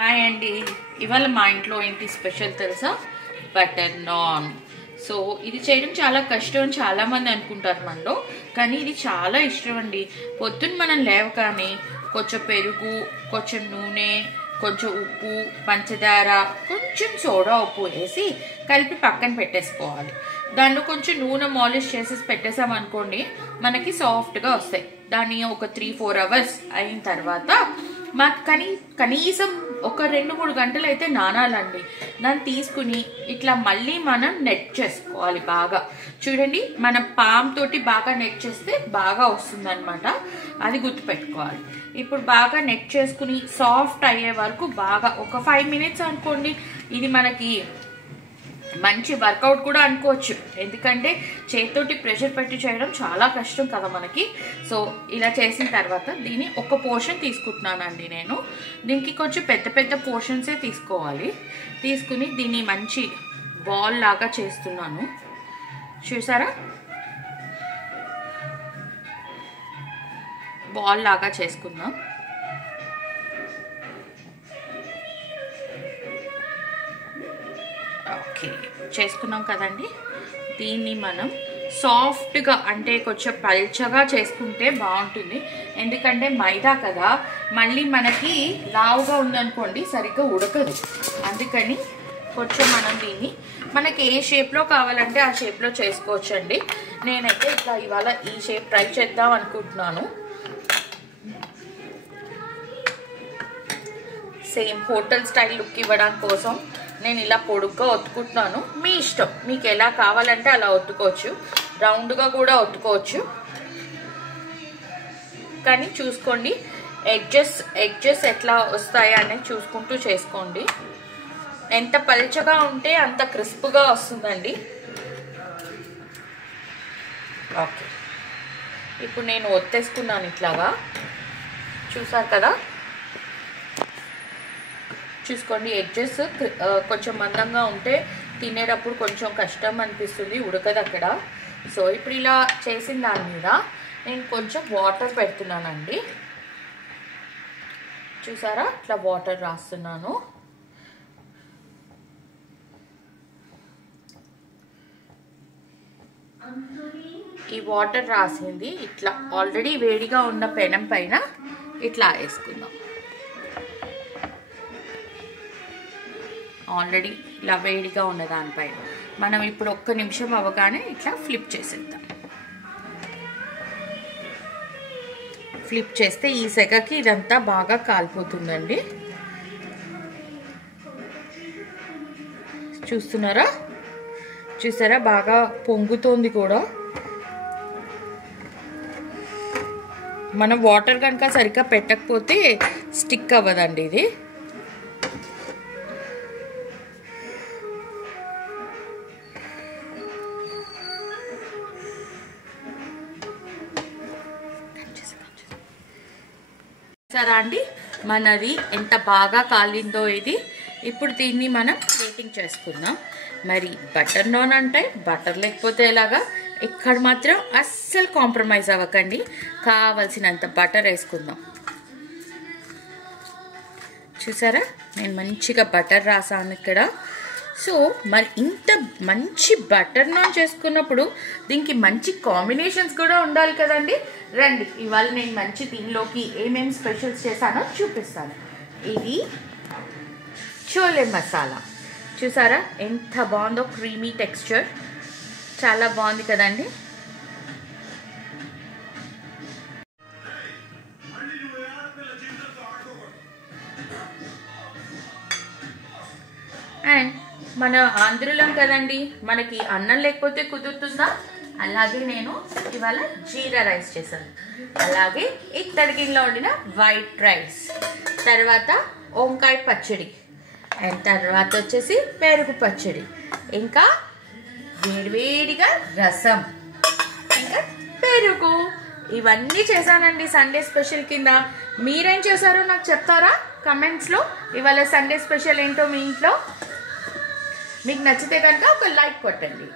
Hi అండి, ఇవాళ మా ఇంట్లో ఏంటి స్పెషల్ తెలుసా? Butter non. సో ఇది చేయడం చాలా కష్టం అని చాలామంది అనుకుంటారు మనలో, కానీ ఇది చాలా ఇష్టం అండి. పొద్దున్న మనం లేవగానే కొంచెం పెరుగు, కొంచెం నూనె, కొంచెం ఉప్పు, పంచదార, కొంచెం సోడా ఉప్పు వేసి కలిపి పక్కన పెట్టేసుకోవాలి. దాంట్లో కొంచెం నూనె మాలిష్ చేసేసి పెట్టేసామనుకోండి, మనకి సాఫ్ట్గా వస్తాయి. దాన్ని ఒక 3-4 అవర్స్ అయిన తర్వాత కనీసం ఒక 2-3 గంటలు అయితే నానాలండి. దాన్ని తీసుకుని ఇట్లా మళ్ళీ మనం నెట్ చేసుకోవాలి బాగా. చూడండి, మన పామ్ తోటి బాగా నెట్ చేస్తే బాగా వస్తుంది అనమాట. అది గుర్తుపెట్టుకోవాలి. ఇప్పుడు బాగా నెట్ చేసుకుని సాఫ్ట్ అయ్యే వరకు బాగా ఒక 5 మినిట్స్ అనుకోండి. ఇది మనకి మంచి వర్కౌట్ కూడా అనుకోవచ్చు, ఎందుకంటే చేతితోటి ప్రెషర్ పెట్టి చేయడం చాలా కష్టం కదా మనకి. సో ఇలా చేసిన తర్వాత దీన్ని ఒక పోర్షన్ తీసుకుంటున్నానండి నేను. దీనికి కొంచెం పెద్ద పెద్ద పోర్షన్సే తీసుకోవాలి. తీసుకుని దీన్ని మంచి బాల్ లాగా చేస్తున్నాను. చూసారా, బాల్ లాగా చేసుకుందాం. ఓకే, చేసుకున్నాం కదండి. దీన్ని మనం సాఫ్ట్గా, అంటే కొంచెం పల్చగా చేసుకుంటే బాగుంటుంది. ఎందుకంటే మైదా కదా, మళ్ళీ మనకి లావుగా ఉందనుకోండి సరిగ్గా ఉడకదు. అందుకని కొంచెం మనం దీన్ని మనకి ఏ షేప్లో కావాలంటే ఆ షేప్లో చేసుకోవచ్చండి. నేనైతే ఇట్లా ఇవాళ ఈ షేప్ ట్రై చేద్దాం అనుకుంటున్నాను. సేమ్ హోటల్ స్టైల్ లుక్ ఇవ్వడం కోసం నేను ఇలా పొడుగ్గా ఒత్తుకుంటున్నాను. మీ ఇష్టం, మీకు ఎలా కావాలంటే అలా ఒత్తుకోవచ్చు. రౌండ్గా కూడా ఒత్తుకోవచ్చు, కానీ చూసుకోండి ఎడ్జెస్ ఎట్లా వస్తాయి అనేది చూసుకుంటూ చేసుకోండి. ఎంత పల్చగా ఉంటే అంత క్రిస్ప్గా వస్తుందండి. ఓకే, ఇప్పుడు నేను ఒత్తేసుకున్నాను ఇట్లాగా. చూసారు కదా, చూసుకోండి. ఎడ్జెస్ కొంచెం మందంగా ఉంటే తినేటప్పుడు కొంచెం కష్టం అనిపిస్తుంది, ఉడకదు అక్కడ. సో ఇప్పుడు ఇలా చేసిన దాని మీద నేను కొంచెం వాటర్ పెడుతున్నానండి. చూసారా, ఇట్లా వాటర్ రాస్తున్నాను. ఈ వాటర్ రాసింది ఇట్లా ఆల్రెడీ వేడిగా ఉన్న పెనం పైన ఇట్లా వేసుకుందాం. ఆల్రెడీ ఇలా వేడిగా ఉన్న దానిపైన మనం ఇప్పుడు 1 నిమిషం అవ్వగానే ఇట్లా ఫ్లిప్ చేసేద్దాం. ఫ్లిప్ చేస్తే ఈ సెగకి ఇదంతా బాగా కాలిపోతుందండి. చూసారా బాగా పొంగుతోంది కూడా. మనం వాటర్ కనుక సరిగ్గా పెట్టకపోతే స్టిక్ అవ్వదండి ఇది. సరే అండి, మనది ఎంత బాగా కాలిందో ఇది. ఇప్పుడు దీన్ని మనం ప్లేటింగ్ చేసుకుందాం. మరి బటర్ నాన్ అంటే బటర్ లేకపోతే ఎలాగా? ఇక్కడ మాత్రం అస్సలు కాంప్రమైజ్ అవ్వకండి. కావలసినంత బటర్ వేసుకుందాం. చూసారా, నేను మంచిగా బటర్ రాసాను ఇక్కడ. సో మరి ఇంత మంచి బటర్ నాన్ చేసుకున్నప్పుడు దీనికి మంచి కాంబినేషన్స్ కూడా ఉండాలి కదండి. రండి, ఇవాళ నేను మంచి దీనిలోకి ఏమేమి స్పెషల్స్ చేశానో చూపిస్తాను. ఇది చోలే మసాలా. చూసారా ఎంత బాగుందో, క్రీమీ టెక్స్చర్, చాలా బాగుంది కదండి. అండ్ మన ఆంధ్రులం కదండి, మనకి అన్నం లేకపోతే కుదురుతుందా? అలాగే నేను ఇవాళ జీరా రైస్ చేశాను. అలాగే ఇత్తడి గిన్నెలో వండిన వైట్ రైస్, తర్వాత వంకాయ పచ్చడి, అండ్ తర్వాత వచ్చేసి పెరుగు పచ్చడి, ఇంకా వేడివేడిగా రసం, ఇంకా పెరుగు. ఇవన్నీ చేశానండి సండే స్పెషల్ కింద. మీరేం చేశారో నాకు చెప్తారా కమెంట్స్లో? ఇవాళ సండే స్పెషల్ ఏంటో మీ ఇంట్లో. మీకు నచ్చితే కనుక ఒక లైక్ కొట్టండి.